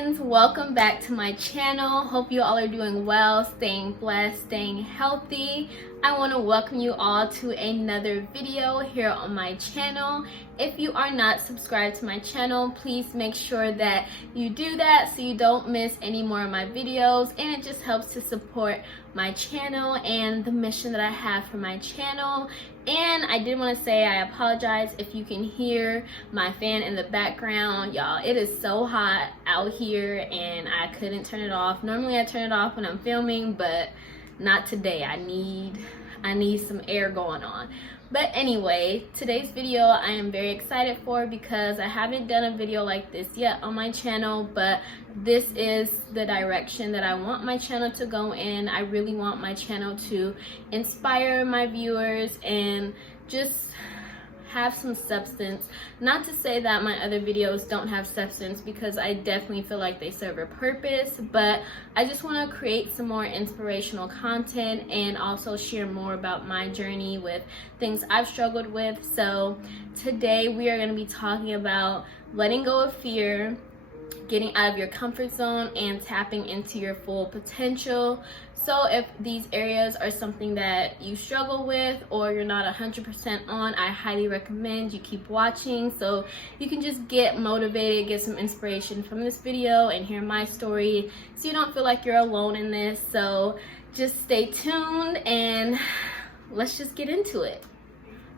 friends, welcome back to my channel. Hope you all are doing well, staying blessed, staying healthy. I want to welcome you all to another video here on my channel. If you are not subscribed to my channel, please make sure that you do that so you don't miss any more of my videos, and it just helps to support my channel and the mission that I have for my channel. And I did want to say I apologize if you can hear my fan in the background. Y'all, it is so hot out here and I couldn't turn it off. Normally I turn it off when I'm filming, but not today. I need some air going on. But anyway, today's video I am very excited for because I haven't done a video like this yet on my channel, but this is the direction that I want my channel to go in. I really want my channel to inspire my viewers and just have some substance. Not to say that my other videos don't have substance, because I definitely feel like they serve a purpose, but I just want to create some more inspirational content and also share more about my journey with things I've struggled with. So today we are going to be talking about letting go of fear, getting out of your comfort zone, and tapping into your full potential. So if these areas are something that you struggle with or you're not 100% on, I highly recommend you keep watching so you can just get motivated, get some inspiration from this video and hear my story so you don't feel like you're alone in this. So just stay tuned and let's just get into it.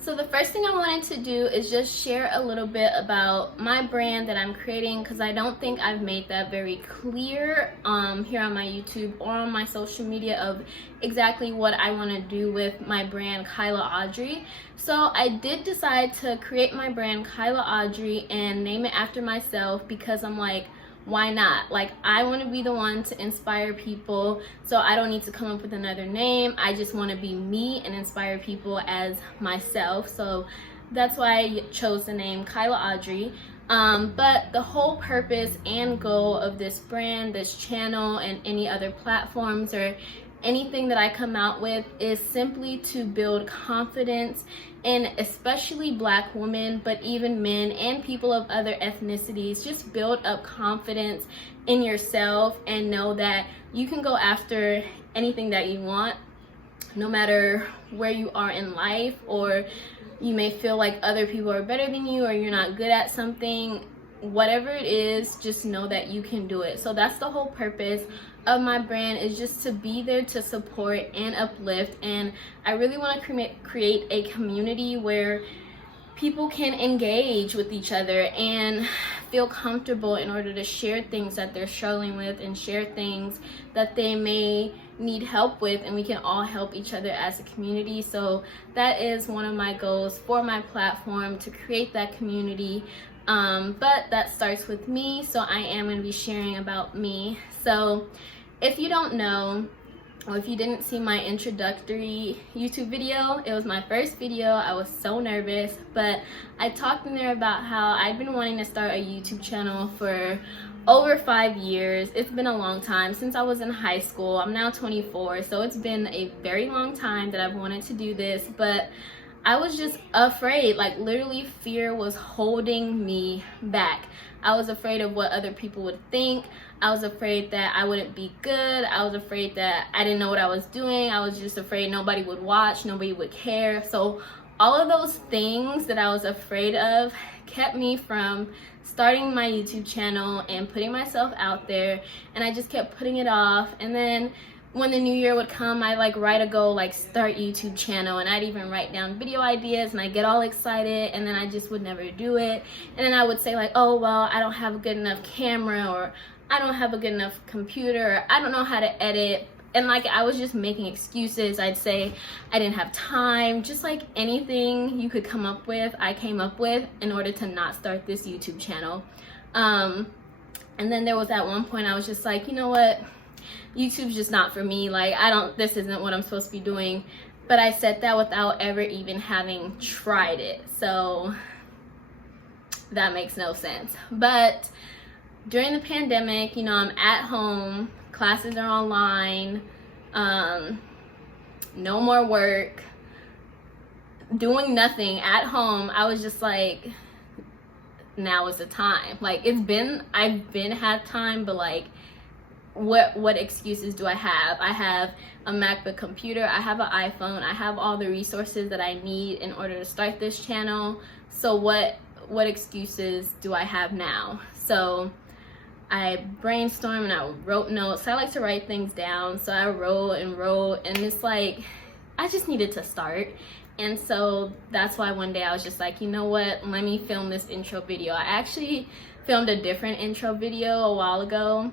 So the first thing I wanted to do is just share a little bit about my brand that I'm creating, because I don't think I've made that very clear here on my YouTube or on my social media of exactly what I want to do with my brand Kyla Audrey. So I did decide to create my brand Kyla Audrey and name it after myself, because I'm like, why not? Like, I want to be the one to inspire people, so I don't need to come up with another name. I just want to be me and inspire people as myself. So that's why I chose the name Kyla Audrey. But the whole purpose and goal of this brand, this channel, and any other platforms or anything that I come out with is simply to build confidence in especially Black women, but even men and people of other ethnicities. Just build up confidence in yourself and know that you can go after anything that you want, no matter where you are in life, or you may feel like other people are better than you or you're not good at something. Whatever it is, just know that you can do it. So that's the whole purpose of my brand, is just to be there to support and uplift. And I really want to create a community where people can engage with each other and feel comfortable in order to share things that they're struggling with and share things that they may need help with, and we can all help each other as a community. So that is one of my goals for my platform, to create that community. But that starts with me, so I am going to be sharing about me. So if you don't know, or if you didn't see my introductory YouTube video, it was my first video. I was so nervous, but I talked in there about how I'd been wanting to start a YouTube channel for over 5 years. It's been a long time, since I was in high school. I'm now 24, so it's been a very long time that I've wanted to do this, but I was just afraid. Like, literally fear was holding me back. I was afraid of what other people would think. I was afraid that I wouldn't be good. I was afraid that I didn't know what I was doing. I was just afraid nobody would watch, nobody would care. So all of those things that I was afraid of kept me from starting my YouTube channel and putting myself out there, and I just kept putting it off. And then when the new year would come, I write a goal, like start YouTube channel, and I'd even write down video ideas and I get all excited, and then I just would never do it. And then I would say like, oh well, I don't have a good enough camera, or I don't have a good enough computer, or I don't know how to edit. And like, I was just making excuses. I'd say I didn't have time. Just like anything you could come up with, I came up with in order to not start this YouTube channel. And then there was at one point I was just like, you know what, YouTube's just not for me. Like, this isn't what I'm supposed to be doing. But I said that without ever even having tried it. So that makes no sense. But during the pandemic, you know, I'm at home, classes are online, no more work, doing nothing at home. I was just like, now is the time. Like, I've been had time, but like, what excuses do I have? I have a MacBook computer, I have an iPhone, I have all the resources that I need in order to start this channel. So what excuses do I have now? So I brainstormed and I wrote notes. I like to write things down, so I wrote, and it's like, I just needed to start. And so that's why one day I was just like, you know what, let me film this intro video. I actually filmed a different intro video a while ago,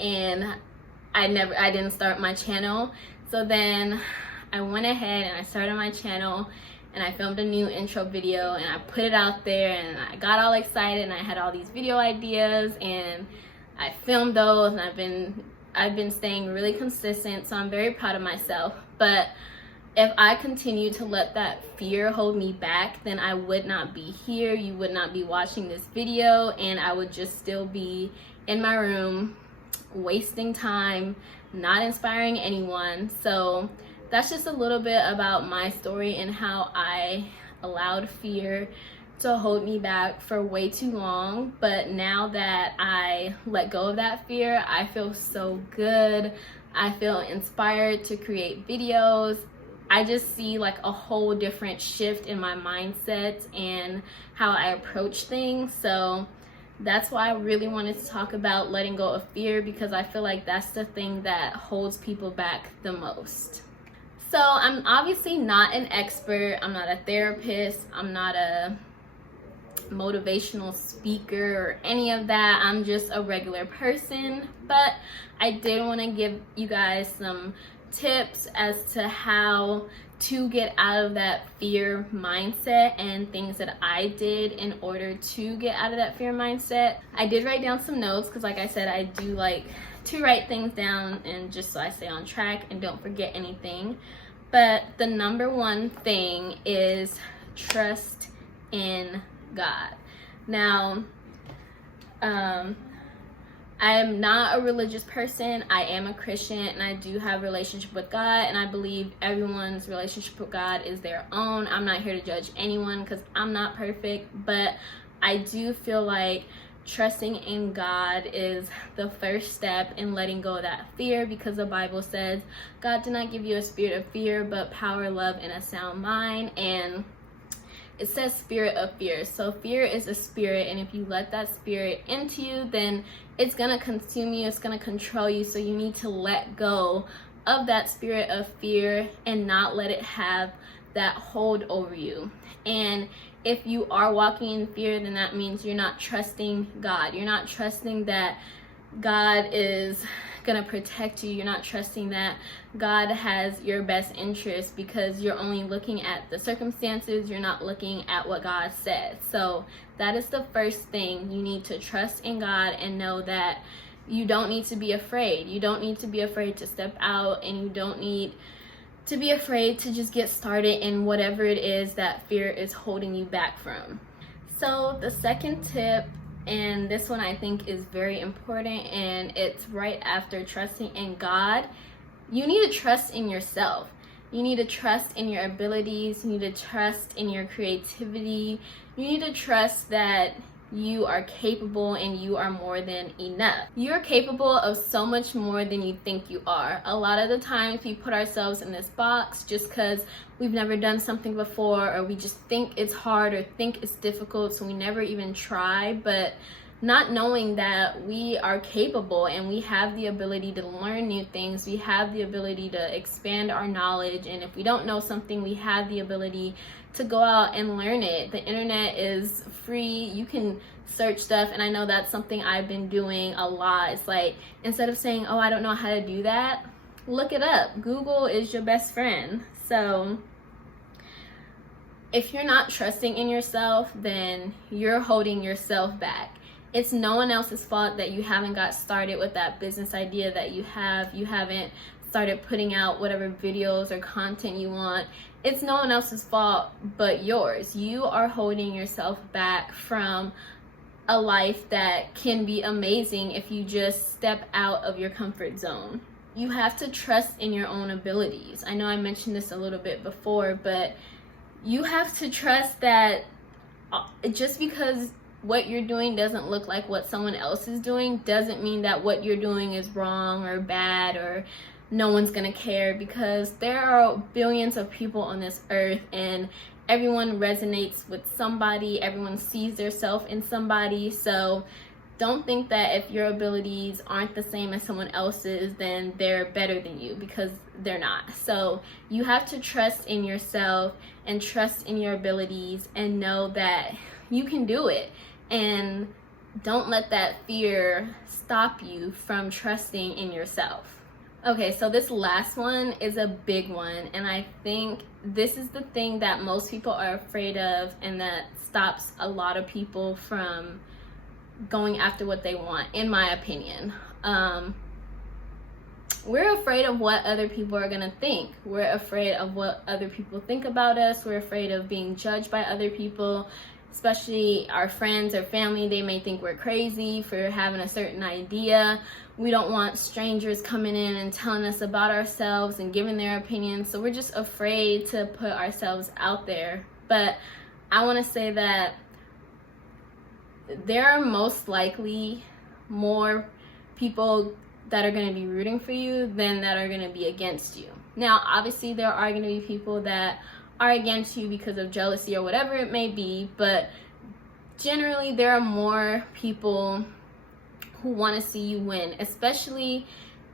and I didn't start my channel. So then I went ahead and I started my channel, and I filmed a new intro video, and I put it out there, and I got all excited, and I had all these video ideas, and I filmed those, and I've been staying really consistent, so I'm very proud of myself. But if I continue to let that fear hold me back, then I would not be here, you would not be watching this video, and I would just still be in my room wasting time, not inspiring anyone. So that's just a little bit about my story and how I allowed fear to hold me back for way too long. But now that I let go of that fear, I feel so good. I feel inspired to create videos. I just see like a whole different shift in my mindset and how I approach things. So that's why I really wanted to talk about letting go of fear, because I feel like that's the thing that holds people back the most. So I'm obviously not an expert, I'm not a therapist, I'm not a motivational speaker or any of that. I'm just a regular person, but I did want to give you guys some tips as to how to get out of that fear mindset and things that I did in order to get out of that fear mindset. I did write down some notes because, like I said, I do like to write things down, and just so I stay on track and don't forget anything. But the number one thing is trust in God. Now, I am not a religious person. I am a Christian, and I do have a relationship with God, and I believe everyone's relationship with God is their own. I'm not here to judge anyone because I'm not perfect, but I do feel like trusting in God is the first step in letting go of that fear, because the Bible says God did not give you a spirit of fear, but power, love, and a sound mind. And it says spirit of fear. So fear is a spirit, and if you let that spirit into you, then it's gonna consume you, it's gonna control you. So you need to let go of that spirit of fear and not let it have that hold over you. And if you are walking in fear, then that means you're not trusting God. You're not trusting that God is gonna protect you. You're not trusting that God has your best interest, because you're only looking at the circumstances. You're not looking at what God said. So that is the first thing. You need to trust in God and know that you don't need to be afraid. You don't need to be afraid to step out, and you don't need to be afraid to just get started in whatever it is that fear is holding you back from. So the second tip, and this one I think is very important, and it's right after trusting in God, you need to trust in yourself. You need to trust in your abilities. You need to trust in your creativity. You need to trust that you are capable and you are more than enough. You're capable of so much more than you think you are. A lot of the times we put ourselves in this box just because we've never done something before, or we just think it's hard or think it's difficult, so we never even try. But not knowing that we are capable and we have the ability to learn new things, we have the ability to expand our knowledge, and if we don't know something, we have the ability to go out and learn it. The internet is free. You can search stuff, and I know that's something I've been doing a lot. It's like, instead of saying, oh, I don't know how to do that, look it up. Google is your best friend. So if you're not trusting in yourself, then you're holding yourself back. It's no one else's fault that you haven't got started with that business idea that you have. You haven't started putting out whatever videos or content you want. It's no one else's fault but yours. You are holding yourself back from a life that can be amazing if you just step out of your comfort zone. You have to trust in your own abilities. I know I mentioned this a little bit before, but you have to trust that just because what you're doing doesn't look like what someone else is doing, doesn't mean that what you're doing is wrong or bad or no one's gonna care, because there are billions of people on this earth and everyone resonates with somebody, everyone sees themselves in somebody. So don't think that if your abilities aren't the same as someone else's, then they're better than you, because they're not. So you have to trust in yourself and trust in your abilities and know that you can do it. And don't let that fear stop you from trusting in yourself. Okay, so this last one is a big one, and I think this is the thing that most people are afraid of, and that stops a lot of people from going after what they want, in my opinion. We're afraid of what other people are gonna think. We're afraid of what other people think about us. We're afraid of being judged by other people, especially our friends or family. They may think we're crazy for having a certain idea. We don't want strangers coming in and telling us about ourselves and giving their opinions. So we're just afraid to put ourselves out there. But I want to say that there are most likely more people that are going to be rooting for you than that are going to be against you. Now, obviously, there are going to be people that are against you because of jealousy or whatever it may be, but generally there are more people who want to see you win, especially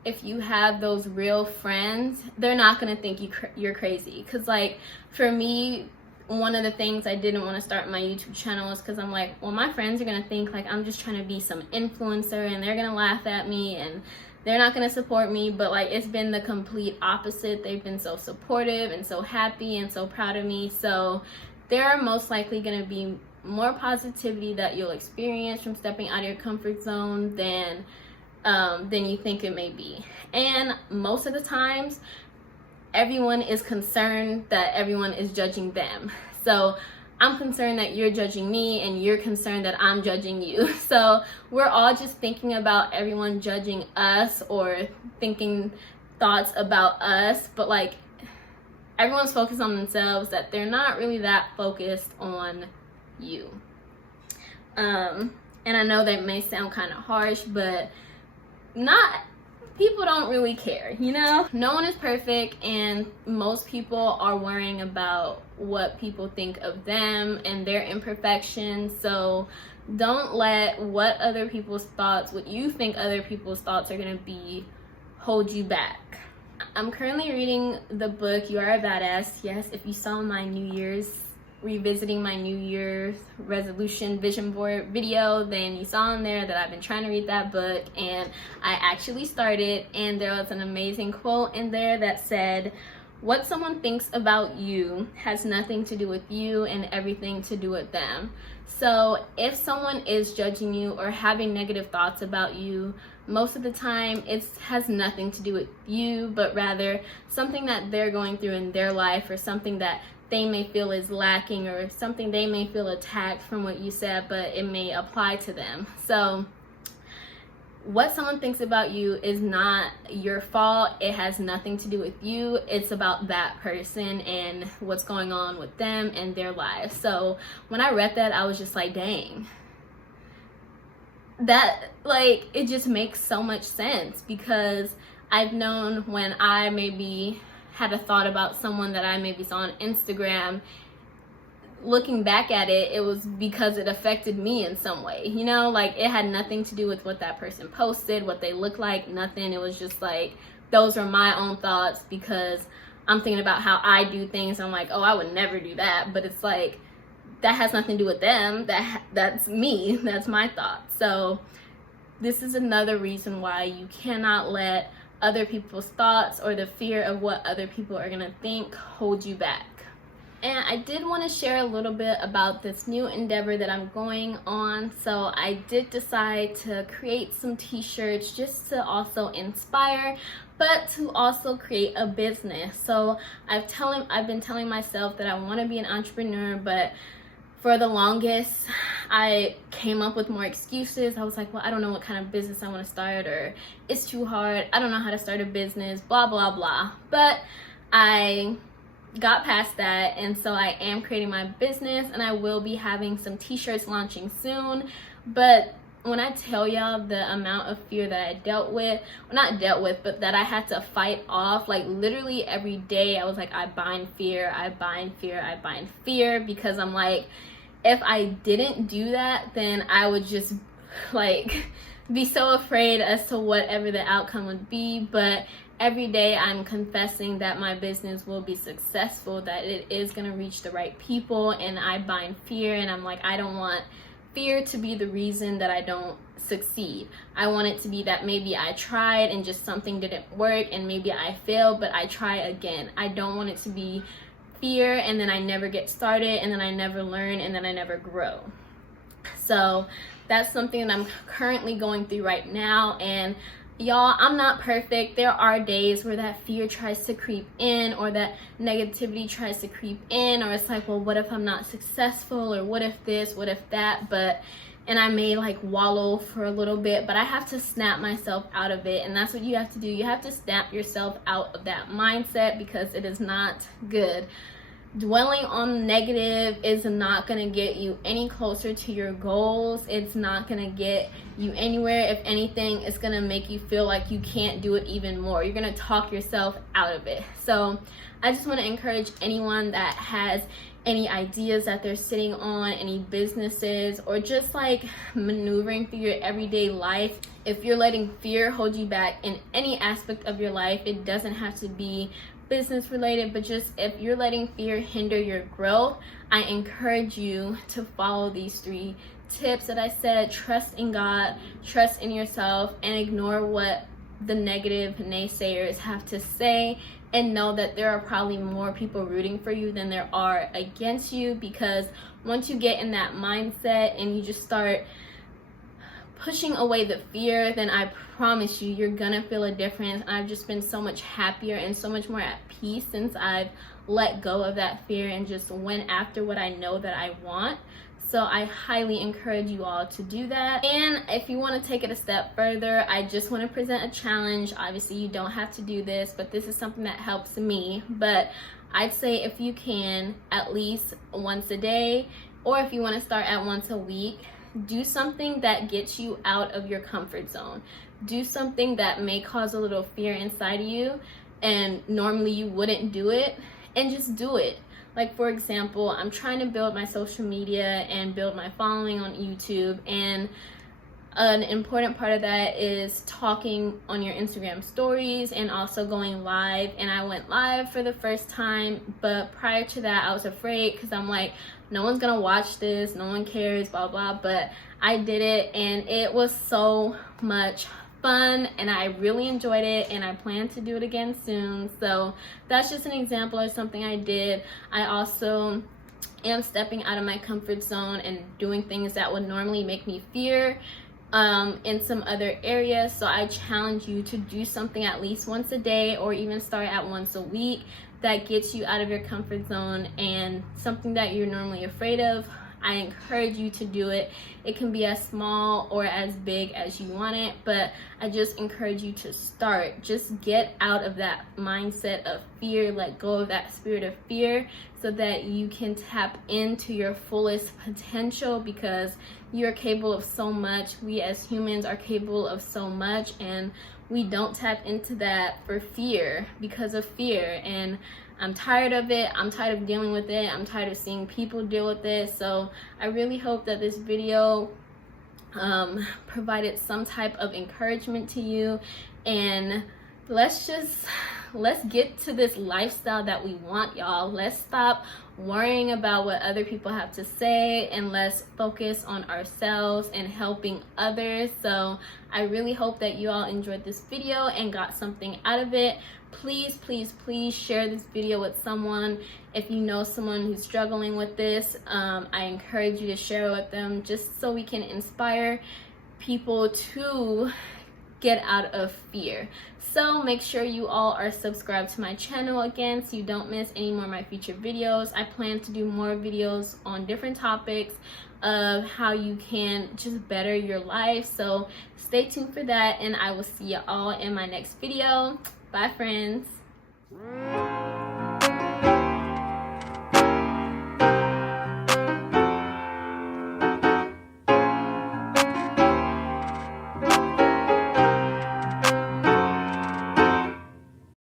if you have those real friends. They're not going to think you're crazy. Because, like, for me, one of the things I didn't want to start my YouTube channel is because I'm like, well, my friends are going to think like I'm just trying to be some influencer, and they're going to laugh at me and they're not going to support me. But like, it's been the complete opposite. They've been so supportive and so happy and so proud of me. So there are most likely going to be more positivity that you'll experience from stepping out of your comfort zone than you think it may be. And most of the times, everyone is concerned that everyone is judging them. So I'm concerned that you're judging me, and you're concerned that I'm judging you. So we're all just thinking about everyone judging us or thinking thoughts about us, but like, everyone's focused on themselves, that they're not really that focused on you. And I know that may sound kind of harsh, but people don't really care, you know? No one is perfect, and most people are worrying about what people think of them and their imperfections. So don't let what you think other people's thoughts are gonna be hold you back. I'm currently reading the book You Are a Badass. Yes, if you saw my revisiting my New Year's resolution vision board video, then you saw in there that I've been trying to read that book, and I actually started, and there was an amazing quote in there that said, "What someone thinks about you has nothing to do with you and everything to do with them." So if someone is judging you or having negative thoughts about you, most of the time it has nothing to do with you, but rather something that they're going through in their life, or something that they may feel is lacking, or something they may feel attacked from what you said, but it may apply to them. So what someone thinks about you is not your fault. It has nothing to do with you. It's about that person and what's going on with them and their lives. So when I read that, I was just like, dang, that, like, it just makes so much sense, because I've known when I maybe had a thought about someone that I maybe saw on Instagram, looking back at it, it was because it affected me in some way, you know? Like, it had nothing to do with what that person posted, what they look like, nothing. It was just like, those were my own thoughts, because I'm thinking about how I do things. I'm like, oh, I would never do that. But it's like, that has nothing to do with them. That's me. That's my thoughts. So this is another reason why you cannot let other people's thoughts or the fear of what other people are gonna think hold you back. And I did want to share a little bit about this new endeavor that I'm going on. So I did decide to create some t-shirts just to also inspire, but to also create a business. So I've been telling myself that I want to be an entrepreneur, but for the longest I came up with more excuses. I was like, well, I don't know what kind of business I want to start, or it's too hard, I don't know how to start a business, blah blah blah. But I got past that, and so I am creating my business, and I will be having some t-shirts launching soon. But when I tell y'all the amount of fear that I dealt with, well, not dealt with, but that I had to fight off, like literally every day I was like, I bind fear, I bind fear, I bind fear, because I'm like, if I didn't do that, then I would just like be so afraid as to whatever the outcome would be. But every day I'm confessing that my business will be successful, that it is going to reach the right people, and I bind fear, and I'm like, I don't want fear to be the reason that I don't succeed. I want it to be that maybe I tried and just something didn't work, and maybe I failed, but I try again. I don't want it to be fear and then I never get started, and then I never learn, and then I never grow. So that's something that I'm currently going through right now. And y'all, I'm not perfect. There are days where that fear tries to creep in, or that negativity tries to creep in, or it's like, well, what if I'm not successful, or what if this, what if that? And I may like wallow for a little bit, but I have to snap myself out of it. And that's what you have to do. You have to snap yourself out of that mindset, because it is not good. Dwelling on negative is not going to get you any closer to your goals. It's not going to get you anywhere. If anything, it's going to make you feel like you can't do it even more. You're going to talk yourself out of it. So I just want to encourage anyone that has any ideas that they're sitting on, any businesses, or just like maneuvering through your everyday life. If you're letting fear hold you back in any aspect of your life, it doesn't have to be business related, but just if you're letting fear hinder your growth, I encourage you to follow these 3 tips that I said. Trust in God, trust in yourself, and ignore what the negative naysayers have to say, and know that there are probably more people rooting for you than there are against you. Because once you get in that mindset and you just start pushing away the fear, then I promise you, you're gonna feel a difference. I've just been so much happier and so much more at peace since I've let go of that fear and just went after what I know that I want. So I highly encourage you all to do that. And if you want to take it a step further, I just want to present a challenge. Obviously you don't have to do this, but this is something that helps me. But I'd say if you can, at least once a day, or if you want to start at once a week, do something that gets you out of your comfort zone. Do something that may cause a little fear inside of you, and normally you wouldn't do it, and just do it. Like, for example, I'm trying to build my social media and build my following on YouTube, and an important part of that is talking on your Instagram stories and also going live. And I went live for the first time, but prior to that I was afraid, because I'm like, no one's gonna watch this, no one cares, blah blah. But I did it, and it was so much fun, and I really enjoyed it, and I plan to do it again soon. So that's just an example of something I did. I also am stepping out of my comfort zone and doing things that would normally make me fear in some other areas. So I challenge you to do something at least once a day, or even start at once a week, that gets you out of your comfort zone and something that you're normally afraid of. I encourage you to do it. It can be as small or as big as you want it, but I just encourage you to start. Just get out of that mindset of fear, let go of that spirit of fear, so that you can tap into your fullest potential, because you're capable of so much. We as humans are capable of so much, and we don't tap into that for fear, because of fear. And I'm tired of it. I'm tired of dealing with it. I'm tired of seeing people deal with it. So I really hope that this video provided some type of encouragement to you, and let's get to this lifestyle that we want, y'all. Let's stop worrying about what other people have to say, and let's focus on ourselves and helping others. So I really hope that you all enjoyed this video and got something out of it. Please share this video with someone. If you know someone who's struggling with this, I encourage you to share it with them, just so we can inspire people to get out of fear. So make sure you all are subscribed to my channel again, so you don't miss any more of my future videos. I plan to do more videos on different topics of how you can just better your life. So stay tuned for that, and I will see you all in my next video. Bye, friends.